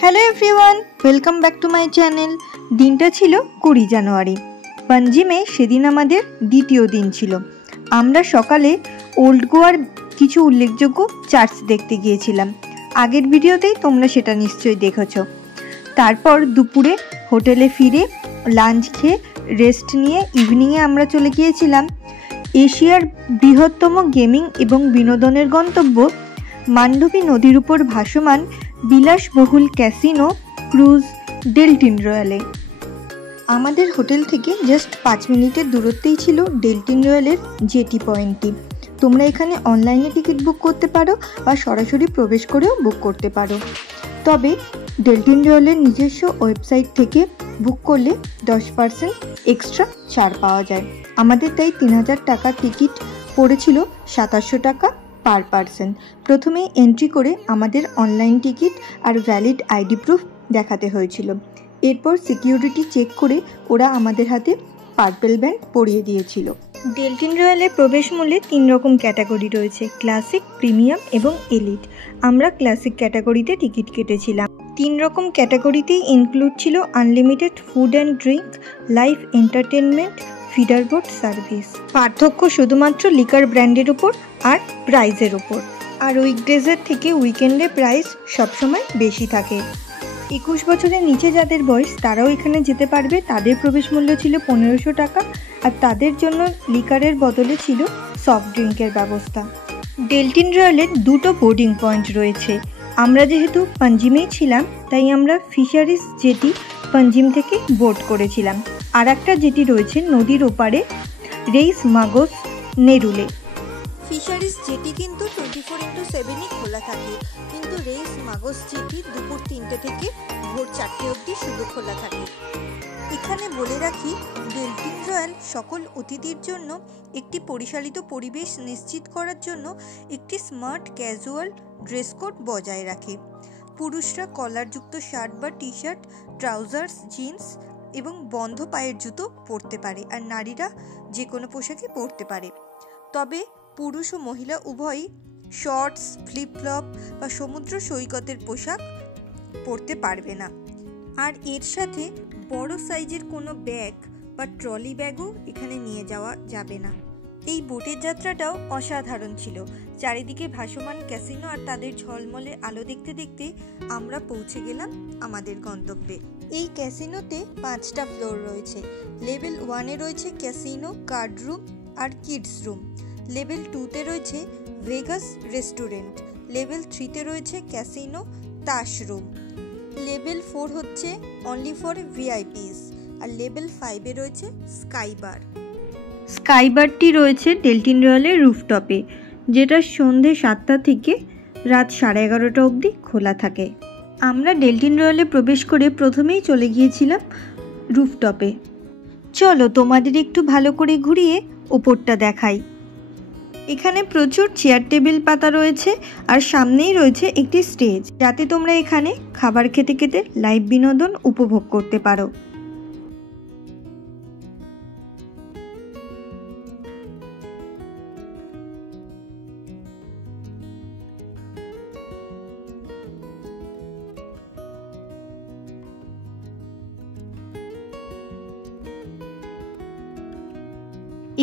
Hello everyone, welcome back to my channel. দিনটা ছিল 20 জানুয়ারি। পাঞ্জিমে সেদিন আমাদের দ্বিতীয় দিন ছিল। আমরা সকালে ওল্ড গোয়ার কিছু উল্লেখযোগ্য চার্চ দেখতে গিয়েছিলাম। আগের ভিডিওতেই তোমরা সেটা নিশ্চয়ই দেখেছো। তারপর দুপুরে হোটেলে ফিরে লাঞ্চ খেয়ে রেস্ট নিয়ে ইভিনিংয়ে আমরা চলে গিয়েছিলাম এশিয়ার বৃহত্তম গেমিং এবং বিনোদনের গন্তব্য মান্ডবী নদীর উপর ভাসমান বিলাসবহুল ক্যাসিনো ক্রুজ ডেলটিন রয়্যালে। আমাদের হোটেল থেকে জাস্ট 5 মিনিটের দূরত্বেই ছিল ডেলটিন রয়্যালের জেটি পয়েন্টটি। তোমরা এখানে অনলাইনে টিকিট বুক করতে পারো বা সরাসরি প্রবেশ করেও বুক করতে পারো। তবে ডেলটিন রয়্যালের নিজস্ব ওয়েবসাইট থেকে বুক করলে 10% এক্সট্রা ছাড় পাওয়া যায়। আমাদের তাই 3000 টাকার টিকিট পড়েছিল 2700 টাকা পার পারসন। প্রথমে এন্ট্রি করে আমাদের অনলাইন টিকিট আর ভ্যালিড আইডি প্রুফ দেখাতে হয়েছিল। এরপর সিকিউরিটি চেক করে ওরা আমাদের হাতে পার্পেল ব্যান্ড পরিয়ে দিয়েছিল। ডেলটিন রয়্যালে প্রবেশ মূল্যে 3 রকম ক্যাটাগরি রয়েছে, ক্লাসিক, প্রিমিয়াম এবং এলিট। আমরা ক্লাসিক ক্যাটাগরিতে টিকিট কেটেছিলাম। 3 রকম ক্যাটাগরিতেই ইনক্লুড ছিল unlimited food and drink, live entertainment, feeder boat service. পার্থক্য শুধুমাত্র লিকার ব্র্যান্ডের উপর আর প্রাইসের উপর। আর উইকডেজের থেকে উইকেন্ডে প্রাইস সবসময় বেশি থাকে। 21 বছরের নিচে যাদের বয়স তারাও এখানে যেতে পারবে। তাদের প্রবেশ মূল্য ছিল 1500 টাকা আর তাদের জন্য লিকারের বদলে ছিল সফট ড্রিঙ্কের ব্যবস্থা। ডেলটিন রয়্যালের 2টো বোর্ডিং পয়েন্ট রয়েছে। আমরা যেহেতু পাঞ্জিমেই ছিলাম তাই আমরা ফিশারিজ জেটি পাঞ্জিম থেকে বোট করেছিলাম। আর একটা জেটি রয়েছে নদীর ওপারে রেইস মাগোস নেরুলে। ফিশারিজ জেটি কিন্তু 24x7ই খোলা থাকে, কিন্তু রেইস মাগোস জেটি দুপুর 3টে থেকে ভোর 4টে অবধি শুধু খোলা থাকে। এখানে বলে রাখি, ডেলটিন রয়্যাল সকল অতিথির জন্য একটি পরিচালিত পরিবেশ নিশ্চিত করার জন্য একটি স্মার্ট ক্যাজুয়াল ড্রেস কোড বজায় রাখে। পুরুষরা কলারযুক্ত শার্ট বা টি শার্ট, ট্রাউজার্স, জিন্স এবং বন্ধ পায়ের জুতো পরতে পারে, আর নারীরা যে কোনো পোশাকই পরতে পারে। তবে পুরুষ ও মহিলা উভয়ই শর্টস, ফ্লিপফ্লপ বা সমুদ্র সৈকতের পোশাক পরতে পারবে না। আর এর সাথে বড় সাইজের কোনো ব্যাগ বা ট্রলি ব্যাগও এখানে নিয়ে যাওয়া যাবে না। এই বোটের যাত্রাটাও অসাধারণ ছিল। চারিদিকে ভাসমান ক্যাসিনো আর তাদের ঝলমলে আলো দেখতে দেখতে আমরা পৌঁছে গেলাম আমাদের গন্তব্যে। এই ক্যাসিনোতে 5টা ফ্লোর রয়েছে। লেভেল 1-এ রয়েছে ক্যাসিনো, কার্ড রুম আর কিডস রুম। লেভেল 2-তে রয়েছে ভেগাস রেস্টুরেন্ট। লেভেল 3-তে রয়েছে ক্যাসিনো, তাস রুম। লেভেল 4 হচ্ছে অনলি ফর ভিআইপিস। আর লেভেল 5-এ রয়েছে স্কাই বার। স্কাই বারটি রয়েছে ডেলটিন রয়্যালের রুফটপে, যেটা সন্ধে 7টা থেকে রাত 11:30 অবধি খোলা থাকে। আমরা ডেলটিন রয়্যালে প্রবেশ করে প্রথমেই চলে গিয়েছিলাম রুফটপে। চলো তোমাদের একটু ভালো করে ঘুরিয়ে ওপরটা দেখাই। এখানে প্রচুর চেয়ার টেবিল পাতা রয়েছে আর সামনেই রয়েছে একটি স্টেজ, যাতে তোমরা এখানে খাবার খেতে খেতে লাইভ বিনোদন উপভোগ করতে পারো।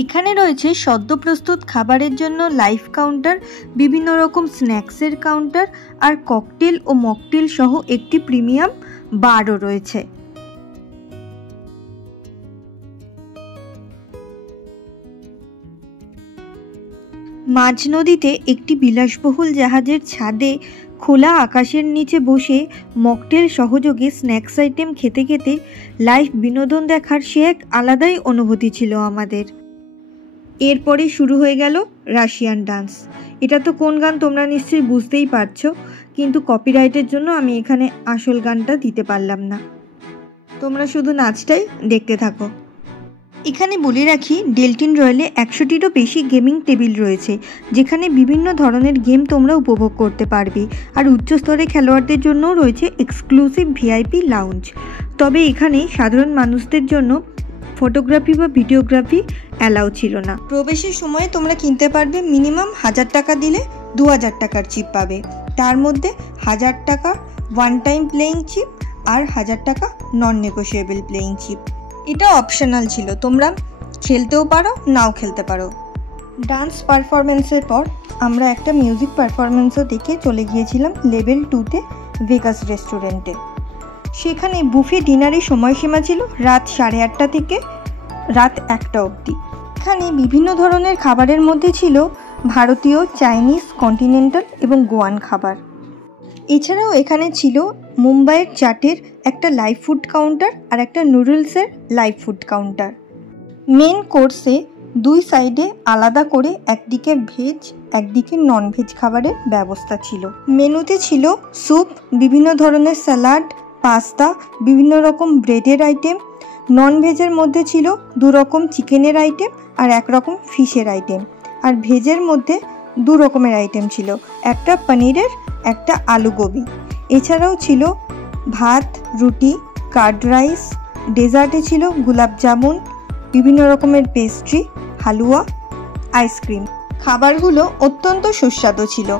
এখানে রয়েছে সদ্য প্রস্তুত খাবারের জন্য লাইভ কাউন্টার, বিভিন্ন রকম স্ন্যাক্সের কাউন্টার আর ককটেল ও মকটেল সহ একটি প্রিমিয়াম বারও রয়েছে। মাঝ নদীতে একটি বিলাসবহুল জাহাজের ছাদে খোলা আকাশের নিচে বসে মকটেল সহযোগে স্ন্যাক্স আইটেম খেতে খেতে লাইভ বিনোদন দেখার সে এক আলাদাই অনুভূতি ছিল আমাদের। এরপরে শুরু হয়ে গেল রাশিয়ান ডান্স। এটা তো কোন গান তোমরা নিশ্চয়ই বুঝতেই পারছো, কিন্তু কপিরাইটের জন্য আমি এখানে আসল গানটা দিতে পারলাম না। তোমরা শুধু নাচটাই দেখতে থাকো। এখানে বলে রাখি, ডেলটিন রয়্যালে 100টিরও বেশি গেমিং টেবিল রয়েছে, যেখানে বিভিন্ন ধরনের গেম তোমরা উপভোগ করতে পারবে। আর উচ্চস্তরের খেলোয়াড়দের জন্যও রয়েছে এক্সক্লুসিভ ভিআইপি লাউঞ্জ। তবে এখানে সাধারণ মানুষদের জন্য ফটোগ্রাফি বা ভিডিওগ্রাফি অ্যালাউ ছিল না। প্রবেশের সময় তোমরা কিনতে পারবে মিনিমাম 1000 টাকা দিলে 2000 টাকার চিপ পাবে। তার মধ্যে 1000 টাকা 1 টাইম প্লেয়িং চিপ আর 1000 টাকা নন নেগোশিয়েবল প্লেয়িং চিপ। এটা অপশনাল ছিল, তোমরা খেলতেও পারো নাও খেলতে পারো। ডান্স পারফরমেন্সের পর আমরা একটা মিউজিক পারফরমেন্সও দেখে চলে গিয়েছিলাম লেভেল 2তে ভেগাস রেস্টুরেন্টে। সেখানে বুফে ডিনারের সময়সীমা ছিল রাত 8:30 থেকে রাত 1টা অবধি। এখানে বিভিন্ন ধরনের খাবারের মধ্যে ছিল ভারতীয়, চাইনিজ, কন্টিনেন্টাল এবং গোয়ান খাবার। এছাড়াও এখানে ছিল মুম্বাইয়ের চাটের একটা লাইভ ফুড কাউন্টার আর একটা নুডলসের লাইভ ফুড কাউন্টার। মেন কোর্সে 2 সাইডে আলাদা করে একদিকে ভেজ একদিকে নন ভেজ খাবারের ব্যবস্থা ছিল। মেনুতে ছিল স্যুপ, বিভিন্ন ধরনের স্যালাড, পাস্তা, বিভিন্ন রকম ব্রেডের আইটেম। নন ভেজের মধ্যে ছিল 2 রকম চিকেনের আইটেম আর 1 রকম ফিশের আইটেম। আর ভেজের মধ্যে 2 রকমের আইটেম ছিল, একটা পনিরের একটা আলু গোবি। এছাড়াও ছিল ভাত, রুটি, কার্ড রাইস। ডেজার্টে ছিল গোলাপ জামুন, বিভিন্ন রকমের পেস্ট্রি, হালুয়া, আইসক্রিম। খাবারগুলো অত্যন্ত সুস্বাদু ছিল।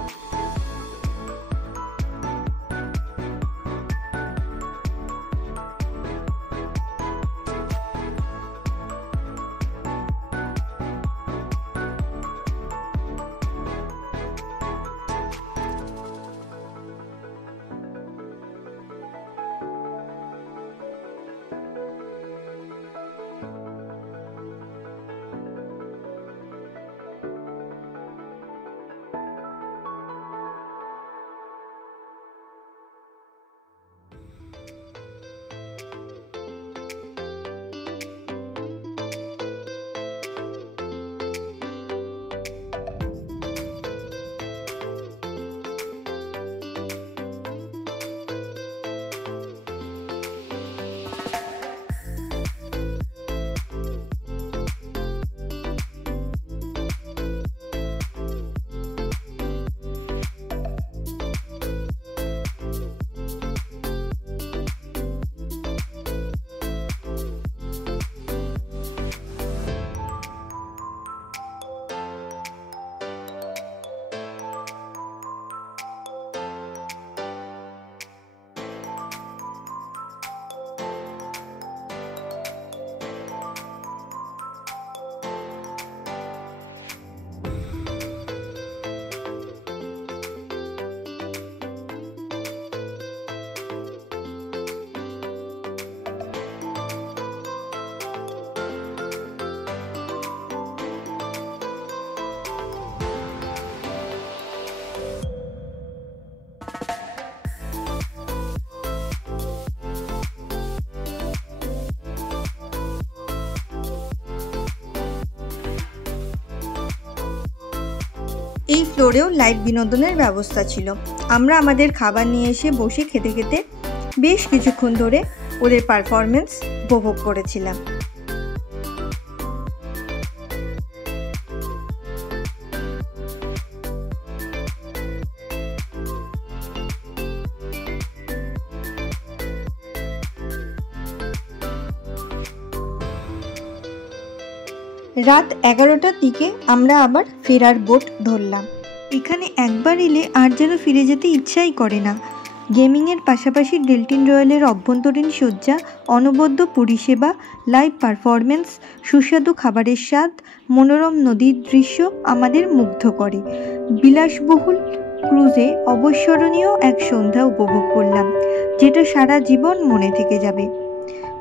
এই ফ্লোরেও লাইভ বিনোদনের ব্যবস্থা ছিল। আমরা আমাদের খাবার নিয়ে এসে বসে খেতে খেতে বেশ কিছুক্ষণ ধরে ওদের পারফরমেন্স উপভোগ করেছিলাম। রাত 11টার দিকে আমরা আবার ফেরার বোট ধরলাম। এখানে একবার এলে আর যেন ফিরে যেতে ইচ্ছাই করে না। গেমিংয়ের পাশাপাশি ডেলটিন রয়্যালের অভ্যন্তরীণ সজ্জা, অনবদ্য পরিষেবা, লাইভ পারফরমেন্স, সুস্বাদু খাবারের স্বাদ, মনোরম নদীর দৃশ্য আমাদের মুগ্ধ করে। বিলাসবহুল ক্রুজে অবিস্মরণীয় এক সন্ধ্যা উপভোগ করলাম, যেটা সারা জীবন মনে থেকে যাবে।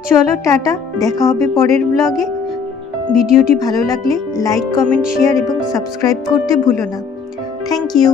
চলো টাটা, দেখা হবে পরের ব্লগে। ভিডিওটি ভালো লাগলে লাইক, কমেন্ট, শেয়ার এবং সাবস্ক্রাইব করতে ভুলো না। Thank you.